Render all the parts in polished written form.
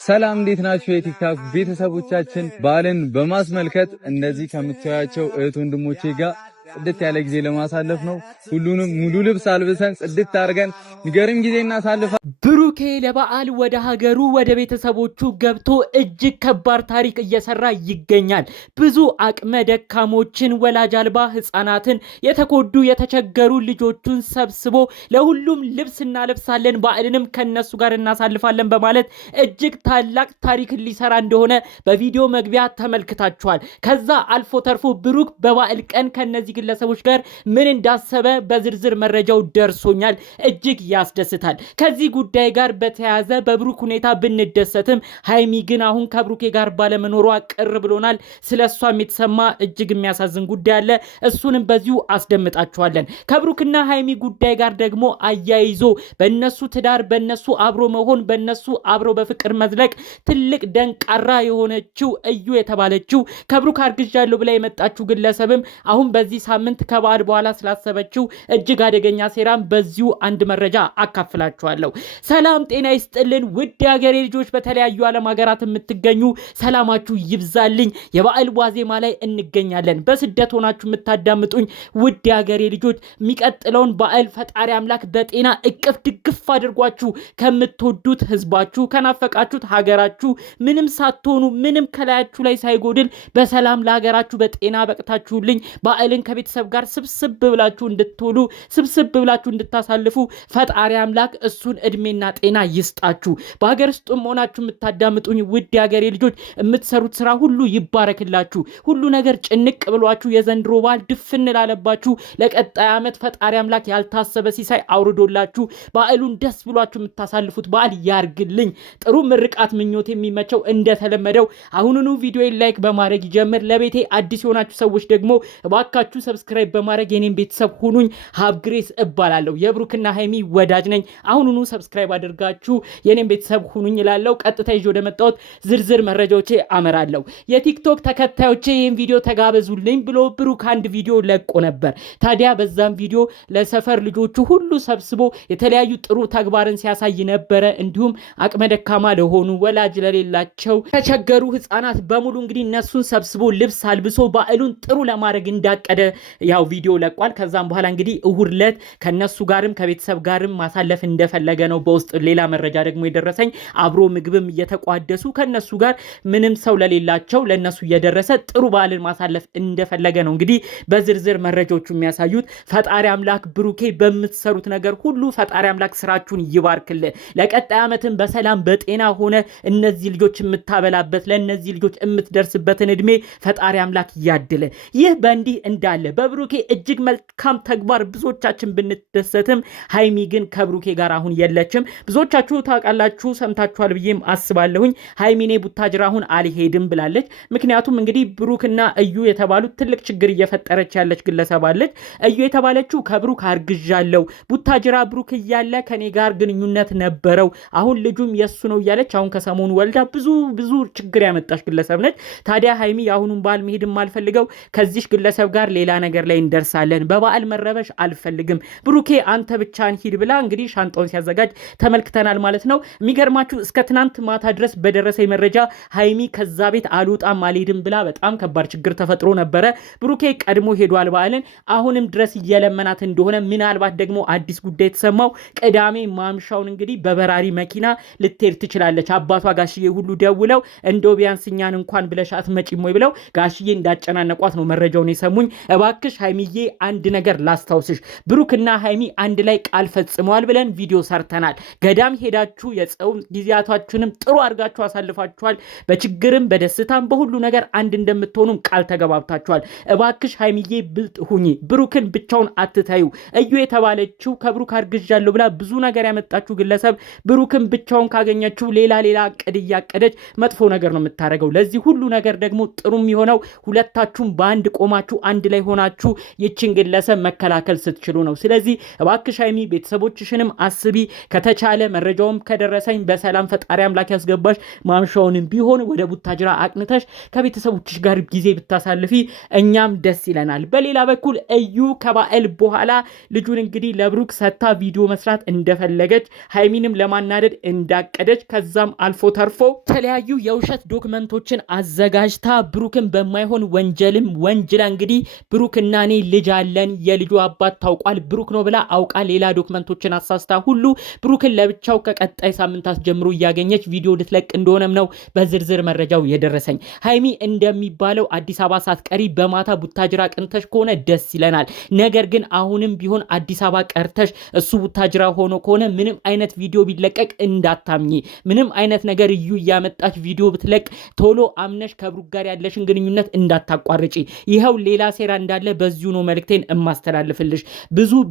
ሰላም እንዴት ናችሁ? የቲክታክ ቤተሰቦቻችን በዓልን በማስመልከት እነዚህ ከምታዩአቸው እህት ወንድሞቼ ጋር ጽድት ያለ ጊዜ ለማሳለፍ ነው። ሁሉንም ሙሉ ልብስ አልብሰን ጽድት አድርገን ንገርም ጊዜ እናሳልፋለን። ብሩኬ ለበዓል ወደ ሀገሩ ወደ ቤተሰቦቹ ገብቶ እጅግ ከባድ ታሪክ እየሰራ ይገኛል። ብዙ አቅመ ደካሞችን፣ ወላጅ አልባ ህፃናትን፣ የተጎዱ የተቸገሩ ልጆቹን ሰብስቦ ለሁሉም ልብስ እናለብሳለን፣ በዓልንም ከነሱ ጋር እናሳልፋለን በማለት እጅግ ታላቅ ታሪክ ሊሰራ እንደሆነ በቪዲዮ መግቢያ ተመልክታችኋል። ከዛ አልፎ ተርፎ ብሩክ በበዓል ቀን ከነዚህ ግለሰቦች ጋር ምን እንዳሰበ በዝርዝር መረጃው ደርሶኛል። እጅግ ያስደስታል። ከዚህ ጉዳይ ጋር በተያያዘ በብሩክ ሁኔታ ብንደሰትም ሃይሚ ግን አሁን ከብሩኬ ጋር ባለመኖሯ ቅር ብሎናል። ስለሷም የተሰማ እጅግ የሚያሳዝን ጉዳይ አለ። እሱንም በዚሁ አስደምጣችኋለን። ከብሩክና ሃይሚ ጉዳይ ጋር ደግሞ አያይዞ በእነሱ ትዳር፣ በእነሱ አብሮ መሆን፣ በእነሱ አብሮ በፍቅር መዝለቅ ትልቅ ደንቃራ የሆነችው እዩ የተባለችው ከብሩክ አርግዣለሁ ብላ የመጣችው ግለሰብም አሁን በዚህ ሳምንት ከበዓል በኋላ ስላሰበችው እጅግ አደገኛ ሴራም በዚሁ አንድ መረጃ አካፍላችኋለሁ። ሰላም ጤና ይስጥልን ውድ የሀገሬ ልጆች፣ በተለያዩ ዓለም ሀገራት የምትገኙ ሰላማችሁ ይብዛልኝ። የበዓል ዋዜማ ላይ እንገኛለን። በስደት ሆናችሁ የምታዳምጡኝ ውድ የሀገሬ ልጆች የሚቀጥለውን በዓል ፈጣሪ አምላክ በጤና እቅፍ ድግፍ አድርጓችሁ ከምትወዱት ህዝባችሁ ከናፈቃችሁት ሀገራችሁ ምንም ሳትሆኑ ምንም ከላያችሁ ላይ ሳይጎድል በሰላም ለሀገራችሁ በጤና በቅታችሁልኝ በዓልን ከቤተሰብ ጋር ስብስብ ብላችሁ እንድትውሉ ስብስብ ብላችሁ እንድታሳልፉ ፈጣሪ አምላክ እሱን እድሜና ጤና ይስጣችሁ። በሀገር ውስጥም ሆናችሁ የምታዳምጡኝ ውድ የሀገሬ ልጆች የምትሰሩት ስራ ሁሉ ይባረክላችሁ። ሁሉ ነገር ጭንቅ ብሏችሁ የዘንድሮ በዓል ድፍን ላለባችሁ ለቀጣይ ዓመት ፈጣሪ አምላክ ያልታሰበ ሲሳይ አውርዶላችሁ በዓሉን ደስ ብሏችሁ የምታሳልፉት በዓል ያርግልኝ። ጥሩ ምርቃት ምኞት የሚመቸው እንደተለመደው አሁኑኑ ቪዲዮ ላይክ በማድረግ ይጀምር። ለቤቴ አዲስ የሆናችሁ ሰዎች ደግሞ እባካችሁ ሰብስክራይብ በማድረግ የኔን ቤተሰብ ሁኑኝ። ሀብግሬስ እባላለሁ። የብሩክና ሃይሚ ወዳጅ ነኝ። አሁኑኑ ሰብስክራይብ አድርጋችሁ የኔን ቤተሰብ ሁኑኝ እላለሁ። ቀጥታ ይዤ ወደ መጣሁት ዝርዝር መረጃዎቼ አመራለሁ። የቲክቶክ ተከታዮቼ ይህን ቪዲዮ ተጋበዙልኝ ብሎ ብሩክ አንድ ቪዲዮ ለቆ ነበር። ታዲያ በዛም ቪዲዮ ለሰፈር ልጆቹ ሁሉ ሰብስቦ የተለያዩ ጥሩ ተግባርን ሲያሳይ ነበረ። እንዲሁም አቅመ ደካማ ለሆኑ ወላጅ ለሌላቸው ተቸገሩ ህፃናት በሙሉ እንግዲህ እነሱን ሰብስቦ ልብስ አልብሶ በዓሉን ጥሩ ለማድረግ እንዳቀደ ያው ቪዲዮ ለቋል። ከዛም በኋላ እንግዲህ እሁድ ዕለት ከነሱ ጋርም ከቤተሰብ ጋርም ማሳለፍ እንደፈለገ ነው በውስጥ ሌላ መረጃ ደግሞ የደረሰኝ። አብሮ ምግብም እየተቋደሱ ከነሱ ጋር ምንም ሰው ለሌላቸው ለነሱ እየደረሰ ጥሩ በዓልን ማሳለፍ እንደፈለገ ነው እንግዲህ በዝርዝር መረጃዎቹ የሚያሳዩት። ፈጣሪ አምላክ ብሩኬ በምትሰሩት ነገር ሁሉ ፈጣሪ አምላክ ስራችሁን ይባርክል። ለቀጣይ ዓመትም በሰላም በጤና ሆነ እነዚህ ልጆች የምታበላበት ለነዚህ ልጆች የምትደርስበትን እድሜ ፈጣሪ አምላክ ያድል። ይህ በእንዲህ እንዳለ በብሩኬ እጅግ መልካም ተግባር ብዙዎቻችን ብንደሰትም ሃይሚ ግን ከብሩኬ ጋር አሁን የለችም። ብዙዎቻችሁ ታውቃላችሁ፣ ሰምታችኋል ብዬም አስባለሁኝ። ሃይሚኔ ቡታጅራ አሁን አልሄድም ብላለች። ምክንያቱም እንግዲህ ብሩክና እዩ የተባሉት ትልቅ ችግር እየፈጠረች ያለች ግለሰብ አለች። እዩ የተባለችው ከብሩክ አርግዣለሁ፣ ቡታጅራ ብሩክ እያለ ከኔ ጋር ግንኙነት ነበረው፣ አሁን ልጁም የሱ ነው እያለች አሁን ከሰሞኑ ወልዳ ብዙ ችግር ያመጣች ግለሰብ ነች። ታዲያ ሃይሚ የአሁኑን በዓል መሄድም አልፈልገው ከዚህ ግለሰብ ጋር ሌላ ነገር ላይ እንደርሳለን፣ በበዓል መረበሽ አልፈልግም፣ ብሩኬ አንተ ብቻን ሂድ ብላ እንግዲህ ሻንጣውን ሲያዘጋጅ ተመልክተናል ማለት ነው። የሚገርማችሁ እስከ ትናንት ማታ ድረስ በደረሰኝ መረጃ ሃይሚ ከዛ ቤት አልወጣም አልሄድም ብላ በጣም ከባድ ችግር ተፈጥሮ ነበረ። ብሩኬ ቀድሞ ሄዷል በዓልን። አሁንም ድረስ እየለመናት እንደሆነ ምናልባት ደግሞ አዲስ ጉዳይ የተሰማው ቅዳሜ ማምሻውን እንግዲህ በበራሪ መኪና ልትሄድ ትችላለች። አባቷ ጋሽዬ ሁሉ ደውለው እንደው ቢያንስ እኛን እንኳን ብለሽ አትመጪም ወይ ብለው ጋሽዬ እንዳጨናነቋት ነው መረጃውን የሰሙኝ። እባክሽ ሃይሚዬ አንድ ነገር ላስታውስሽ፣ ብሩክና ሃይሚ አንድ ላይ ቃል ፈጽመዋል ብለን ቪዲዮ ሰርተናል። ገዳም ሄዳችሁ የጾም ጊዜያታችሁንም ጥሩ አድርጋችሁ አሳልፋችኋል። በችግርም በደስታም በሁሉ ነገር አንድ እንደምትሆኑም ቃል ተገባብታችኋል። እባክሽ ሃይሚዬ ብልጥ ሁኚ፣ ብሩክን ብቻውን አትታዩ። እዩ የተባለችው ከብሩክ አርግዣለሁ ብላ ብዙ ነገር ያመጣችሁ ግለሰብ ብሩክን ብቻውን ካገኘችው ሌላ እቅድ እያቀደች መጥፎ ነገር ነው የምታደርገው። ለዚህ ሁሉ ነገር ደግሞ ጥሩ የሚሆነው ሁለታችሁም በአንድ ቆማችሁ አንድ ላይ ሆናችሁ ይችን ግለሰብ መከላከል ስትችሉ ነው። ስለዚህ እባክሽ ሃይሚ ቤተሰቦችሽንም አስቢ። ከተቻለ መረጃውም ከደረሰኝ በሰላም ፈጣሪ አምላክ ያስገባሽ። ማምሻውንም ቢሆን ወደ ቡታጅራ አቅንተሽ ከቤተሰቦችሽ ጋር ጊዜ ብታሳልፊ እኛም ደስ ይለናል። በሌላ በኩል እዩ ከበዓል በኋላ ልጁን እንግዲህ ለብሩክ ሰታ ቪዲዮ መስራት እንደፈለገች ሃይሚንም ለማናደድ እንዳቀደች ከዛም አልፎ ተርፎ የተለያዩ የውሸት ዶክመንቶችን አዘጋጅታ ብሩክን በማይሆን ወንጀልም ወንጅላ እንግዲህ ብሩክና እኔ ልጅ አለን የልጁ አባት ታውቋል ብሩክ ነው ብላ አውቃ ሌላ ዶክመንቶችን አሳስታ ሁሉ ብሩክን ለብቻው ከቀጣይ ሳምንታት ጀምሮ እያገኘች ቪዲዮ ልትለቅ እንደሆነም ነው በዝርዝር መረጃው የደረሰኝ። ሃይሚ እንደሚባለው አዲስ አበባ ሳትቀሪ በማታ ቡታጅራ ቅንተሽ ከሆነ ደስ ይለናል። ነገር ግን አሁንም ቢሆን አዲስ አበባ ቀርተሽ እሱ ቡታጅራ ሆኖ ከሆነ ምንም አይነት ቪዲዮ ቢለቀቅ እንዳታምኚ። ምንም አይነት ነገር እዩ እያመጣች ቪዲዮ ብትለቅ ቶሎ አምነሽ ከብሩክ ጋር ያለሽን ግንኙነት እንዳታቋርጪ። ይኸው ሌላ ሴራ እንዳለ በዚሁ ነው መልእክቴን እማስተላልፍልሽ።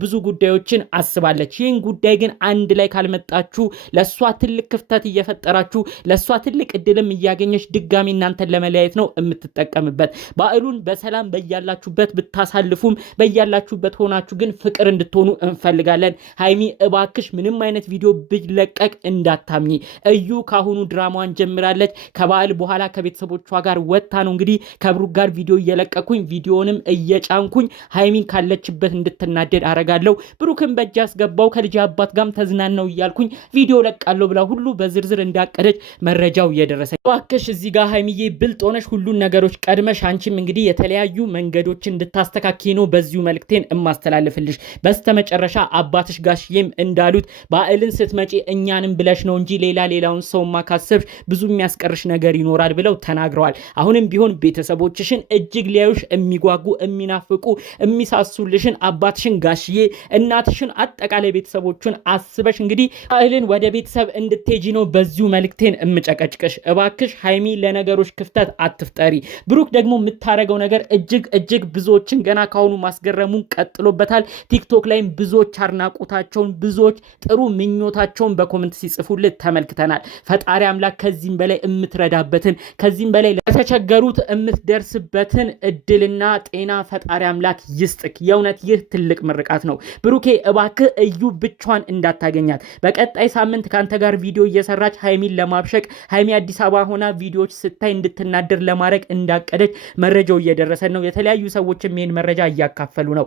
ብዙ ጉዳዮችን አስባለች። ይህን ጉዳይ ግን አንድ ላይ ካልመጣችሁ ለሷ ትልቅ ክፍተት እየፈጠራችሁ ለሷ ትልቅ እድልም እያገኘች ድጋሚ እናንተን ለመለያየት ነው የምትጠቀምበት። በዓሉን በሰላም በያላችሁበት ብታሳልፉም በያላችሁበት ሆናችሁ ግን ፍቅር እንድትሆኑ እንፈልጋለን። ሃይሚ እባክሽ ምንም አይነት ቪዲዮ ቢለቀቅ እንዳታምኚ። እዩ ካሁኑ ድራማዋን ጀምራለች። ከበዓል በኋላ ከቤተሰቦቿ ጋር ወጣ ነው እንግዲህ ከብሩክ ጋር ቪዲዮ እየለቀኩኝ ቪዲዮንም እየጫንኩኝ ሃይሚን ካለችበት እንድትናደድ አረጋለሁ። ብሩክን በእጅ ያስገባው ከልጅ አባት ጋርም ተዝናናው እያልኩኝ ቪዲዮ ለቃለሁ ብላ ሁሉ በዝርዝር እንዳቀደች መረጃው እየደረሰኝ። እባክሽ እዚህ ጋር ሃይሚዬ ብልጥ ሆነሽ ሁሉን ነገሮች ቀድመሽ አንቺም እንግዲህ የተለያዩ መንገዶችን እንድታስተካክይ ነው በዚሁ መልእክቴን እማስተላልፍልሽ። በስተመጨረሻ አባትሽ ጋሽዬም እንዳሉት በዓልን ስትመጪ እኛንም ብለሽ ነው እንጂ ሌላውን ሰው ማካሰብሽ ብዙ የሚያስቀርሽ ነገር ይኖራል ብለው ተናግረዋል። አሁንም ቢሆን ቤተሰቦችሽን እጅግ ሊያዩሽ የሚጓጉ የሚናፍቁ የሚሳሱልሽን አባትሽን ጋሽዬ እናትሽን አጠቃላይ ቤተሰቦቹን አስበሽ እንግዲህ በዓልን ወደ ቤተሰብ እንድትሄጂ ነው በዚሁ መልእክቴን እምጨቀጭቅሽ። እባክሽ ሃይሚ ለነገሮች ክፍተት አትፍጠሪ። ብሩክ ደግሞ የምታረገው ነገር እጅግ ብዙዎችን ገና ካሁኑ ማስገረሙን ቀጥሎበታል። ቲክቶክ ላይም ብዙዎች አድናቆታቸውን ብዙዎች ጥሩ ምኞታቸውን በኮሜንት ሲጽፉልህ ተመልክተናል። ፈጣሪ አምላክ ከዚህም በላይ የምትረዳበትን ከዚህም በላይ ለተቸገሩት የምትደርስበትን እድልና ጤና ፈጣሪ አምላክ ይስጥክ። የእውነት ይህ ትልቅ ምርቃት ነው። ብሩኬ እባክህ እዩ ብቻዋን እንዳታገኛት። በቀጣይ ሳምንት ካንተ ጋር ቪዲዮ እየሰራች ሃይሚን ለማብሸቅ ሃይሚ አዲስ አበባ ሆና ቪዲዮዎች ስታይ እንድትናደር ለማድረግ እንዳቀደች መረጃው እየደረሰን ነው። የተለያዩ ሰዎችም ይህን መረጃ እያካፈሉ ነው።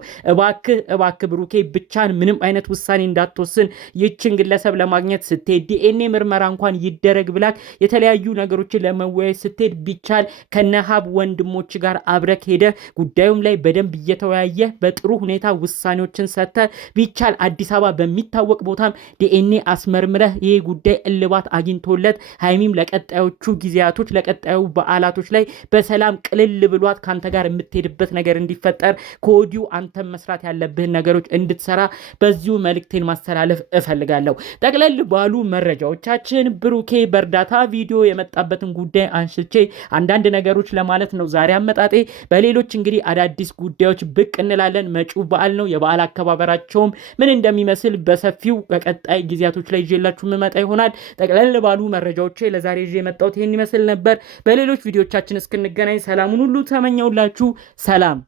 እባክህ ብሩኬ ብቻን ምንም አይነት ውሳኔ እንዳትወስን። ይህችን ግለሰብ ለማግኘት ስትሄድ ዲኤንኤ ምርመራ እንኳን ይደረግ ብላክ የተለያዩ ነገሮችን ለመወያየት ስትሄድ ቢቻል ከነሃብ ወንድሞች ጋር አብረክ ሄደ ጉዳዩም ላይ በደንብ እየተወያየ በጥሩ ሁኔታ ውሳኔዎችን ሰተ ቢቻል አዲስ አበባ በሚታወቅ ቦታም ዲኤንኤ አስመርምረህ ይሄ ጉዳይ እልባት አግኝቶለት ሃይሚም ለቀጣዮቹ ጊዜያቶች ለቀጣዩ በዓላቶች ላይ በሰላም ቅልል ብሏት ካንተ ጋር የምትሄድበት ነገር እንዲፈጠር ከወዲሁ አንተም መስራት ያለብህን ነገሮች እንድትሰራ በዚሁ መልእክቴን ማስተላለፍ እፈልጋለሁ። ጠቅለል ባሉ መረጃዎቻችን ብሩኬ በእርዳታ ቪዲዮ የመጣበትን ጉዳይ አንስቼ አንዳንድ ነገሮች ለማለት ነው ዛሬ አመጣጤ። በሌሎች እንግዲህ አዳዲስ ጉዳዮች ብቅ እንላለን። መጪው በዓል ነው። የበዓል አከባበራቸውም ምን እንደሚመስል በሰፊው በቀጣይ ጊዜያቶች ላይ ይዤላችሁ መመጣ ይሆናል። ጠቅለል ባሉ መረጃዎቼ ለዛሬ ይዤ የመጣሁት ይሄን ይመስል ነበር። በሌሎች ቪዲዮቻችን እስክንገናኝ ሰላሙን ሁሉ ተመኘውላችሁ። ሰላም